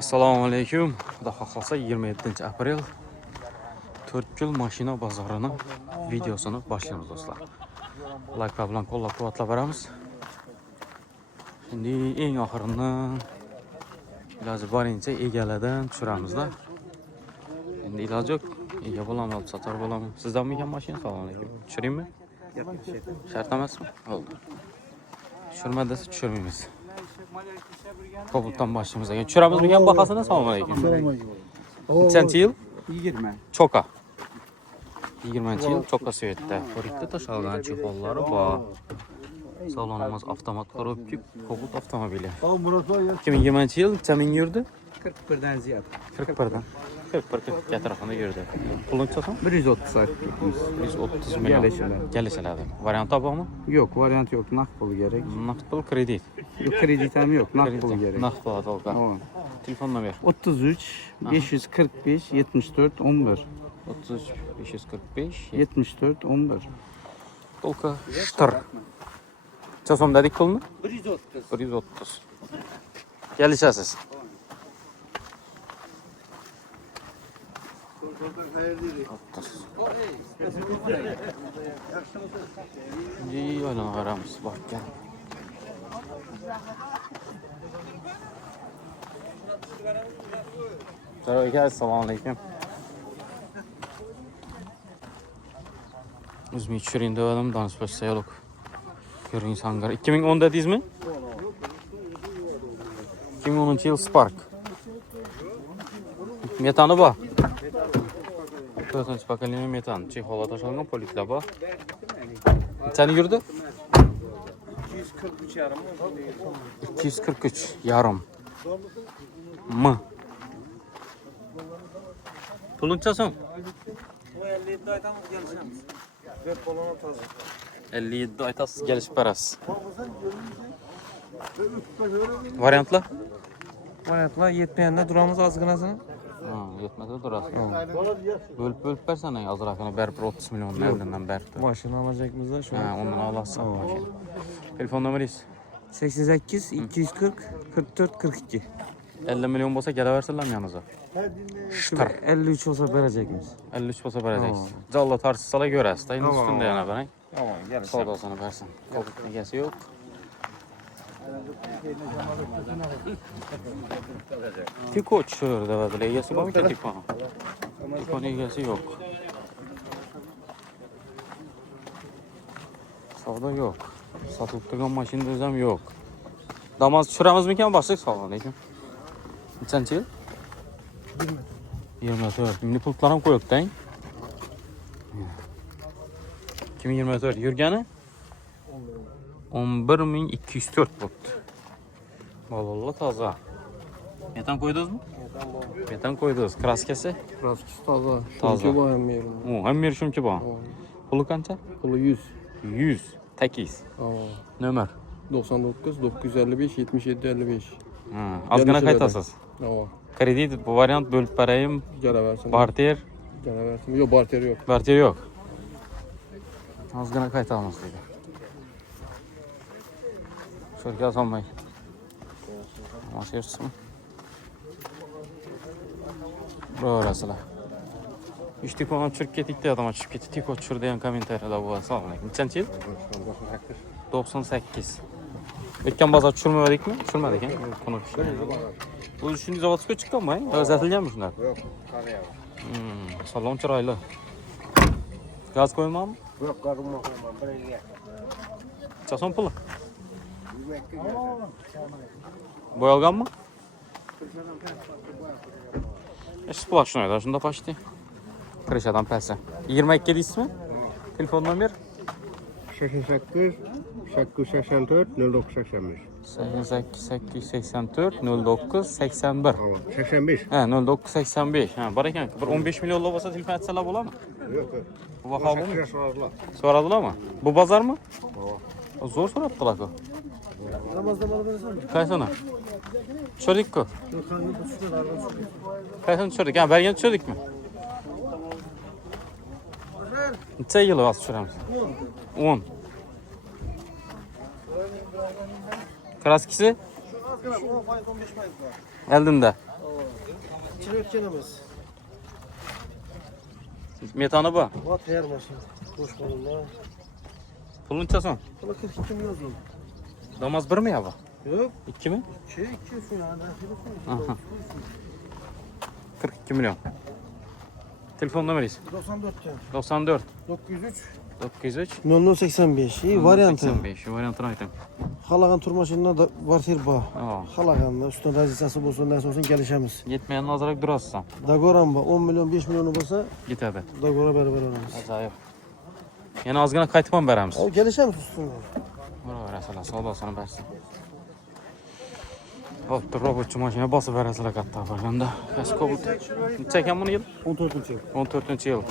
Assalomu alaykum. Xudo xohlasa 27-aprel 4 yil mashina bozorini videosini boshlaymiz do'stlar. Like bilan qo'llab-quvvatlab boramiz. Endi eng oxiridan iloji boricha egalardan tushiramiz-da. Endi iloji yo'q. Ega bo'laman, olib sotar bo'laman. Sizdan ekan mashina? Assalomu alaykum. Tushiraymi? Shart emasmi? Bo'ldi. Tushirma desa tushirmaymiz. Kobultdan başlayımıza gelin. Çırağımız bir bakasına selamun aleyküm. Nechanchi yil? 20. Choka. 20 yil Choka Svetda. Ko'rikda tashalgan chexollari bor. Salonimiz avtomat korobka, Cobalt avtomobili. 2020 yil necha ming yurdi? 41'den ziyade. 41dan. 41 atrofida yurdi. Pulni nechadan? 130 saat. 130 milyon. Kelishiladi. Variant bormi? Yok, varyant yok. Nakit pul gerek. Naqd pul, kredit. Yok, kredit hem yok. Nakit pul gerek. Naqd pul olgan. Tamam. Telefon nomer. 33 545 74 11. 33 545 74 11. Только штыр. Necha so'm dedik pulni? 130. 130. Kelishasiz. İyi öyle aramız bak gel. Assalomu alaykum. O'zimga tushiring dedim, danışpashsa yo'q. Ko'ring sangar. 2010 dedingizmi? 2010 yil Spark. Metani bor. 4 pokoleniya metan. Chexola tashlangan politlar bor. Nechani yurdi? 243 yarim. M. Pul necha so'm? 57 aytamiz gelişemiz. 57 aytasiz, kelishib berasiz. Variantlar? Varyantlar yetmeyende duramız azgınasını. Ha, yetmese durasın. Bölüp versene azrakını, berip 30 milyon evlerinden berip. Maşını alacağımız da şu Ha, ondan alasın maşını. Telefon numarayız? 88 240 44 42. 50 milyon olsa gele versinler mi yanınıza? Şükür 53 olsa verecekmiş. 53 olsa vereceksiniz. Calla tartışsala görəsiz. Dayın Tamam. üstünde yana ben. Tamam gel. Sodasını versin. Kopuk negesi yok. Tiko çürür de verdiler. Egesi var mı ki Tiko? Tiko'nun egesi yok. Savda yok. Satılıp durgan maşin düzem yok. Damaz çüremiz mi ki? Başlık sağ olun. Nechanchi yil? 24. Şimdi pultlarım koyup deyin. 2024 yurgani 11.204 bo'pti. Vallahi toza. Metan qo'ydingizmi? Metan qo'ydingiz. Kraskasi? Kraskisi toza. Toza. Şunki var hem yerim. O, ham yer shuncha bor. Puli qancha? Pulu 100. 100. Takiz. Nomer. 99 955 77 55. Ha, ozgina qaytasiz. Tamam. Kredit bu variant bo'lib berayim. Gele versin. Barter. Gele versin. Yok barter yok. Barter yo'q. Ozgina qaytamiz dedi. Şuraya salmay. Nasıl yersin? Burasılar. İşte konu çürük kettikti adam açıp gitti. Tiko çür diyen komentariyada bu. Assalomu alaykum. Nechanchi yil? 98. O'tgan bozor tushirmadik mi? Tushirmadik ekan. Kuni bu shunday zavodga chiqqanmi? O'zatilganmi shular? Yok. Qarayam. Salon chiroyli. Gaz qo'ymanmi? Yok qarama qo'yman. Biringa. Chason puli? Bo'yalganmi? Splashnoyda shunda почти. Krişadan pasi. 22 deysizmi? Telefon nomer? 88 884 09 85. 88 884 09 81. Tamam. 85. Ha, 09 85. Ha, bor ekan. Bir 15 millionlar bo'lsa telefon atsalar bo'ladimi? Yok yok. Bu baho bo'mi? So'radilar. So'radilarmi? Bu bozormi? Zo'r so'rabdilar-ku. Namazda bana verirsen mi? Qaysini? Tushirdik-ku. Yok kanka bu şurada var. Qaysini tushirdik? Ha, bergan tushirdikmi? Necha yil vaqt tushiramiz? 10. Kraskisi? 10 faiz 15 faiz var. Eldinda. İçine ötkenemez. Metanı bu. Vat her maşın. Hoş buldum lan. Puluncha son. Buna 42 milyon zor. Damaz 1 mi ya bu? Yok. 2 mi? 2 şu yani. Aha. 42 milyon. Telefon numarası? 94 can. 94 903. 903 0085. İyi varyantı. 85. Variantını aytın. Halagan tur maşınına da var ter ba. Aa. Halagan'da üstüne razisası bolsun, näse olsun gelişemiz. Yetmeyen azrak durassan. Dagoran ba 10 milyon 5 milyonu bolsa Gitadi. Dagora beraber olamiz. Ajoyib. Yana ozgina qaytib beramiz. Abi gelişemiz üstüne. Uraverasizlar, savol olsin bersin. Hop, robotchi mashina bosib berasizlar katta bo'lganda. Qaysi Cobalt? Necha ekan buni yil? 14. 14-yil.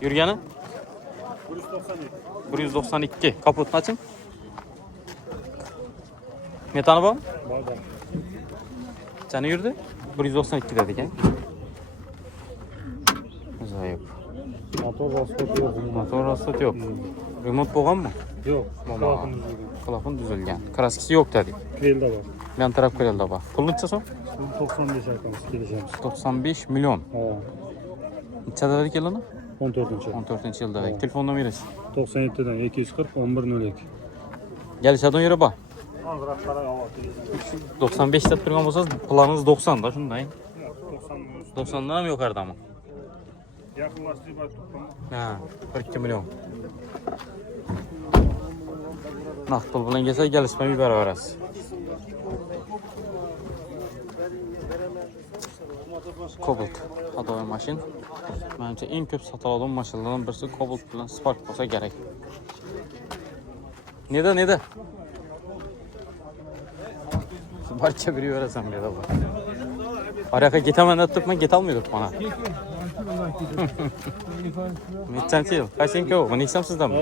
Yurgani? 192. Kaput nachin? Metani bormi? Bor. Qani yurdi? 192 dedik ekan. Ajoyib. Motor rastot yok. Motor rastot yo'q. Remont bo'lganmi? Yok. Klapon tuzilgan. Kraskasi yo'q dedik. Krelda var. Yan taraf ko'reldi bor. Pul necha so'm? 95 arkamız gelişemiz. 95 milyon. Ha. Nechada dedik yilini? 14. 14-yilda dedik. Telefon nomeringiz? 97'den 240 1102. Gelishadigan yeri bor. Azrak para hava. 95 deb turgan bo'lsangiz, planingiz 90 da shunday. 90 90dan ham yuqoridami? yakınlaştırıp tuttum. Ha, 1-2 milyon. Naqd pul bilan kelsa, kelishmay yubaraverasiz. Cobalt hadovoy mashin. Menimcha eng ko'p sotiladigan mashinalardan birisi Cobalt bilan Spark bo'lsa kerak. Neda? Barcha bir yuborasan bu yerda. Oraqqa ketaman deb turibman, ketolmaydi bana. Nechanchi yil? Qaysinki u? Nexam sizdami?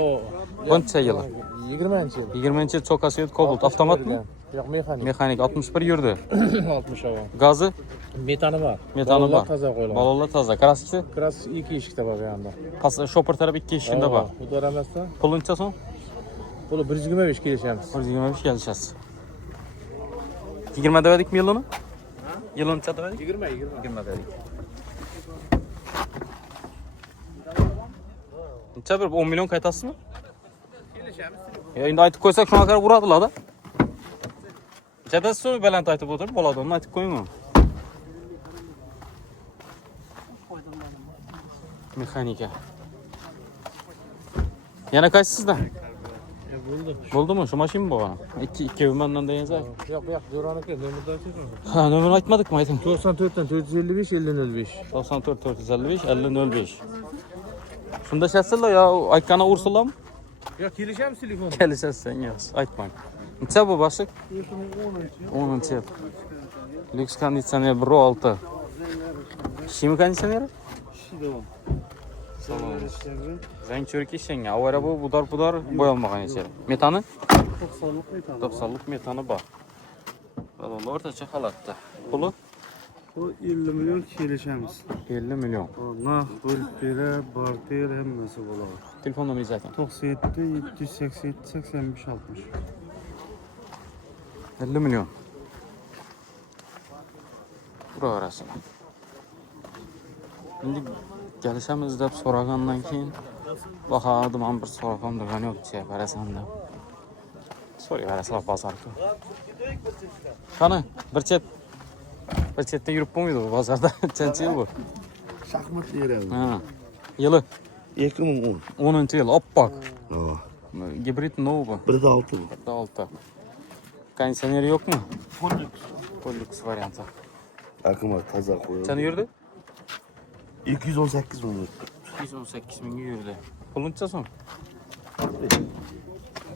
Qancha yili? 20. 20-yil chokasi yo'q, Cobalt avtomatmi? Yok mekanik. Mexanik 61 yurdi. 60 hava. Gazi? Metanı var. Metani bor. Toza koyulan. Balonlar toza. Kraskasi? Kras 2 eshikda bor bu yanda. Shopper taraf 2 eshigida bor. Bu da emasda. Puluncha so'm? Bunu 125 kelishamiz. 125 kelishasiz. 20 dedik mi yılını? Yılını necha dedik? 20. 20 dedik. Necha bir 10 milyon qaytasizmi? Kelishamiz. Ya endi aytib qo'ysak shuna qarab uradilar da. Necha so'm baland aytib o'tirib bo'ladi, uni aytib qo'yingmi? Mexanika. Yana qaysi sizda? Buldu. Bo'ldimi? Shu mashina bu. Ikki mandan degansiz. Yok yok Duran'ınki nömrden çıkıyor. Ha, nomerini aytmadikmi? Ayting. 94'ten 455 50 05. 94 455 50 05. Shunda shasizlar yo aytgani ursinlarmi? Yok kelishamiz telefon. Kelishasiz, yo'q. Aytmang. Necha bu boshliq? 10-yil. Lyuks konditsioner 1.6. Shimi konditsioneri? Devam. Salon. Zang cho'rikka ishlangan. Avvalo bu budar bo'yalmagan ichari. Metani? 90'lık metan. 90lik metani bor. Balonlar o'rtacha holatda. Puli O 50 milyon kelishamiz. 50 milyon. Naq bo'lib barter hammasi bo'ladi. Telefon nomeringizni ayting. 97 787 85 60. 50 milyon. Uraverasizlar. Endi kelishamiz deb so'ragandan keyin bahodim ham bir so'ragam degani yo'q-chi, barasan deb. So'rayverasizlar bozorga. Qani, bir chetda yurib bo'lmaydi bu bozorda. Nechanchi yil bu? Şahmat yerim. Ha. Yili 2010. 10-yil, oppoq. Ha. Gibrid nov bu. 1.6. 6. Konditsioneri yo'qmi? Polix varianti. Akıma taza koyuyor. Qani yurdi? 218 milyon. 218 mingga yurdi. Puluncha so'm?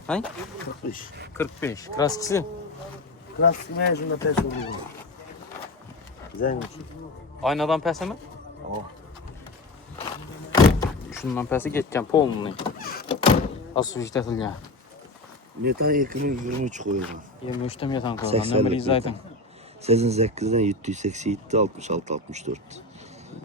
Hay? 45. 45. Kraskasi? Klasik mecbunda pes oluyor. Zengin. Aynadan pəsimi? Oh. Şundan pəsi ketgan polni. Asujdatilgan. Metan 2023 koyuyor. 23 ta metan qo'ygan. 80 Nomeringizni ayting. 88'den 787 66 64.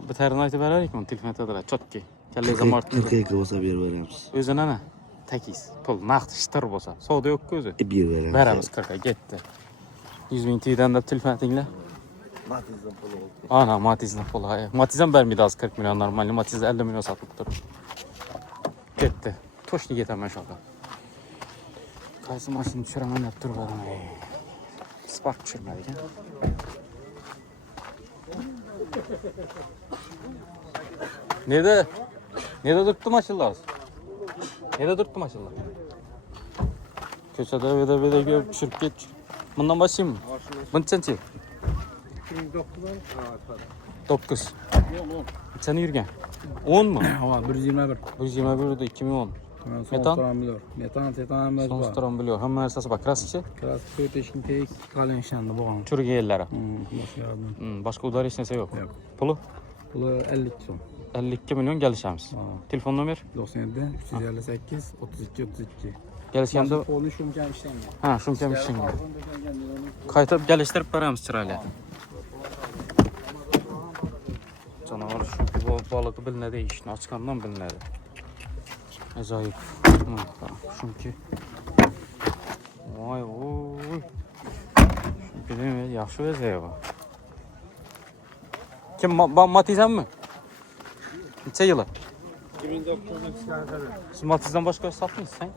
Bitarini aytib beraylikmi? Telefon etadilar. Chotki. Kallangiz martni. 42 olsa bir veremiz. O'zi nana? Takiz. Pul naqd shitir bo'lsa. Savdo yo'q-ku o'zi. Bir veremiz. Beramiz 40 ga ketdi. 100 ming tiydan deb telefon etinglar. Matiz'in pulu oldu. Ana Matiz'in pulu. Matiz'den vermedi az 40 milyon normalde. Matiz 50 milyon satılıp durur. Gitti. Toşni getem aşağıda. Kaysı maşını düşüremem yaptır bakalım. Spark düşürmedik ya. Nerede durttu maşınlar? Nerede durttu maşınlar? Köşede bir de görüp düşürüp geç. Bundan başlayayım mı? Bunu çençi? 2009'dan 9. Sen yürgen. 10 mu? Hava 121. 121 de 2010. Metan? Metan, tetan, mezba. Son biliyor. Hemen ersası bak. Krasiçi? Kras 4 yaşın tek kalın işlendi bu an. Çürük yerlere. Boş yardım. Başka udar işnese yok. Yok. Pulu? Pulu 50 son. 52 milyon gelişemiz. Telefon nomer? 97 358 32 32. Gelişende... Polu şumkan işlemiyor. Ha, şumkem işin. Kaytarıp geliştirip veremiz çırayla. Canavar çünkü bu balığı bilinedi işini açıkandan bilinedi. Acayip. Çünkü vay oy. Çünkü değil mi? Yaxşı vəziyyəti var. Kim Matiz'den mi? Neçə yılı? 2009'dan çıkartalım. Siz Matiz'den başka satmıyız sen?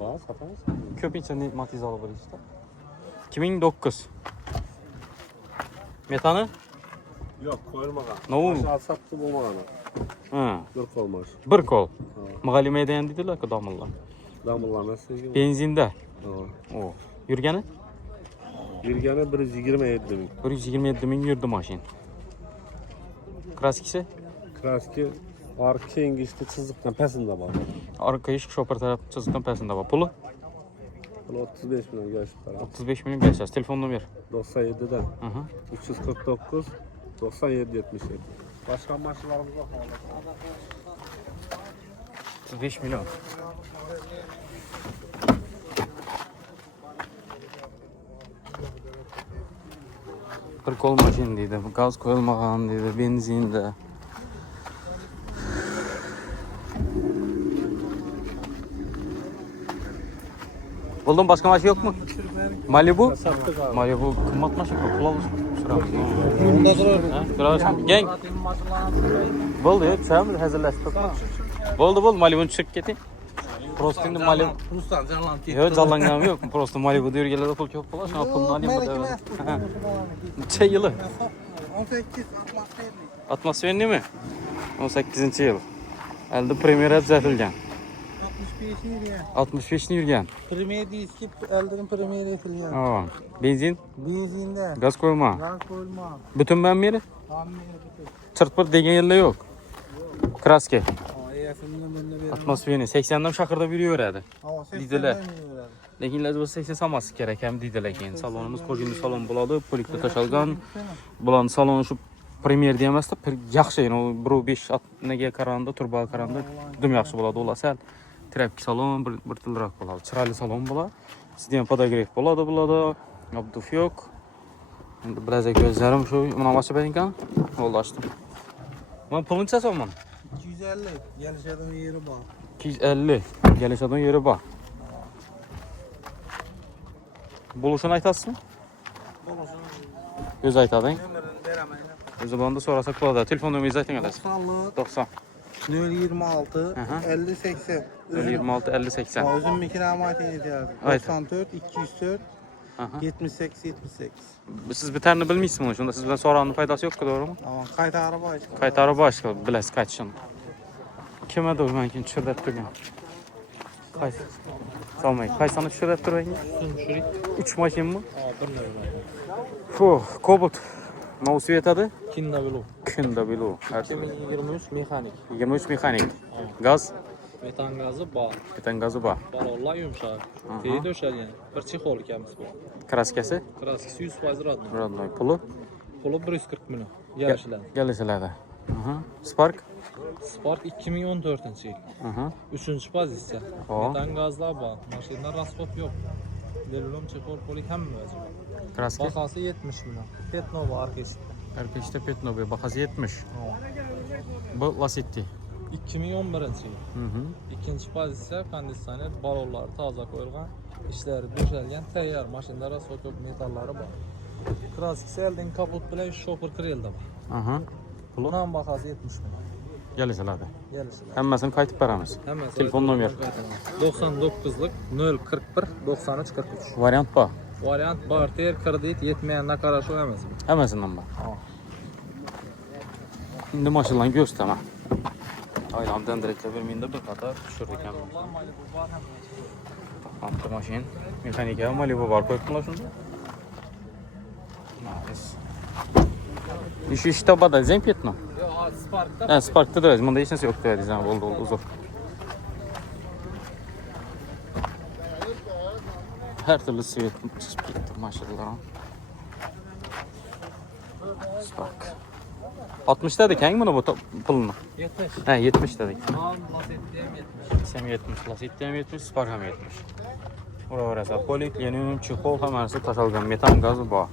Bana satarız. Köpünçə Matiz alabilir işte. 2009. Metanı? Yok koyulmadan. Ne oldu? Aşağı sattı bu mağana. Ha. 40 olmaz. Bir kol. Mağalimeye değen dediler ki damılla. Damıllar nasıl ilgili? Benzinde. Ha. O. Yürgeni? Yürgene 127 bin. 127 bin yürüdü maşin. Kraskisi? Kraski arka ingişte çizikten pesinde var. Arka iş şoför tarafı çizikten pesinde var. Pulu? Bunu 35 milyon göster. 35 milyon geleceğiz. Telefon numara. 97'den. Hı hı. 349 97 77. Başka maçlarımız var. 35 milyon. Bir kol maşin deydi, gaz koyulmagan deydi, benzin de. Buldun başka maşin yok mu? Malibu? Malibu kımmat maşin ko, kulağımız süramız. Bunda durur. Biraz genç. Buldu ya, sen mi hazırlaştık? Buldu Malibu'nun çıkıp gitti. Prosto indi Malibu. Ruslan canlan gitti. Yok canlanmam yok. Prosto Malibu diyor geldi pul çok pul. Şuna pulunu alayım mı devam. Neçe yılı? 18 Atmosferli mi? 18. yıl. Elde premiere düzeltilgen. 65 yürüyen. 65'ni yürgen. Premier diski elden premier etilgen. Aa, benzin, Benzinde. gaz koyma. Gaz koyulma. Bütün ben meri? Tamir bütün. Çırpır degen yerle yok. Kraske. EF'nden önüne verin. Atmosferini 80'den şakırda yürüyor herhalde. Ama Didiler. Lekin lazım 80 saması gerek hem didiler keyin. Salonumuz kocaman salon buladı. Polikte taşalgan. Bulan salonu şu premier diyemez de yaxşı yani o 1.5 nege karanda turba karanda düm yaxşı buladı ola sel. Trapki salon bir tılrak buladı. Çıraylı salon bula. Sizden podograf buladı. Abduf yok. Endi biraz gözlerim şu manaması benken ulaştım. Ben pulun çasam ben. 250 gelişeden yeri var. 250 gelişadan yeri var. Buluşunu aytasın mı? Olsun. Göz aytadın. Numaranı veremeyin. O zaman da sorasak buladı. Telefon numarayı zaten edersin. 90'lı 90 026 Aha. 50 80. 26 50 80. Özüm mikrofon'a ihtiyacım. Aynen. 94 204 Aha. 78 78. Siz bir tane bilmiyorsunuz şunda. Sizden soranın faydası yok ki doğru mu? Ama kayıt araba açık. Kaytarı başka bilesiz kaçın. Kime dur ben ki çürdet durgan. Kaç. Salmayın. Kaç tane çürdet durgan? 3 maşin mi? Fuh, Kobalt. Ne o adı? Kinda Velo. Kinda Bilo. 2023 mekanik. 23 mekanik. Gaz. Metan gazı bağ. Metan gazı var. Balonlar yumuşak. Aha. Teyi döşelgen. Bir çixol kemiz bu. Kraskesi. Kraskisi 100% radno. Rodnoy pulu. Pulu 140 milyon. Gelişilen. Gelişelerde. Aha. Spark. Spark 2014 yıl. Aha. 3. pozisiya. O. Metan gazlar bağ. Maşinada rasxop yok. Delilom çixol poli hem mevzu. Kraske. Bakası 70 milyon. Petnova arkası. Arkadaşlar Petnobi. Bakası 70. Bu Lasetti. 2011 yıl. Hı. İkinci pozisiya kondisyoner balonlar taze koyulgan. İşleri döşelgen tayyor. Maşinada rasxop yok metallari bağ. Klasik seldin kaput bilan shopper krelda bor. Aha. Puli Bunun bahası 70 bin. kelishiladi. Gelişler. Hammasini qaytib beramiz. Hammasi. Telefon nomer. 99'lik 041 93 43. Variant bor. Variant barter kredit yetmagandan qarashu emas. Hammasidan bor. Endi mashinalarni ko'rsataman. Aylandan direktga bermaydi bir qator tushirdi ekan. Avtomashin, mexanika, Malibu bor qo'yibdilar shunda. Ishi topadi, Zempetmi? Yo'q, Sparkda. Ha, Sparkda da bunda hech narsa yo'q deyapsiz, bo'ldi, uzr. Her türlü svet chiqib ketdi mashinalar. Spark. 60 dedik hangi bunu bu pulunu? 70. Ha 70 dedik. Tam Lacetti ham 70. Sem 70, Lacetti ham 70, Spark ham 70. Uraverasa polik, linium, chexol hammasi tashalgan, metan gazi bor.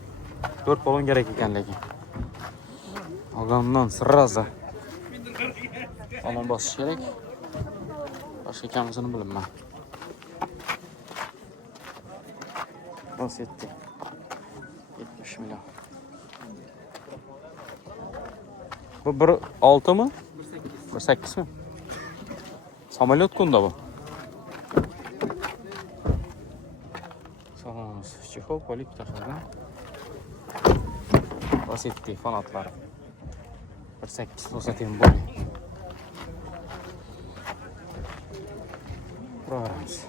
4 balon kerak ekan lekin. Olgandan sırası. Balon bosish kerak. Boshqa ekanmisini bilmayman. Lacetti 70 milyon. Bu 1.6 mı? 1.8 mi? Samolyot kunda bu. Sağlamız. Çexol polik taşıdan. Lacetti fanatlar. 1.8 Lacetti bu. Buralarımız.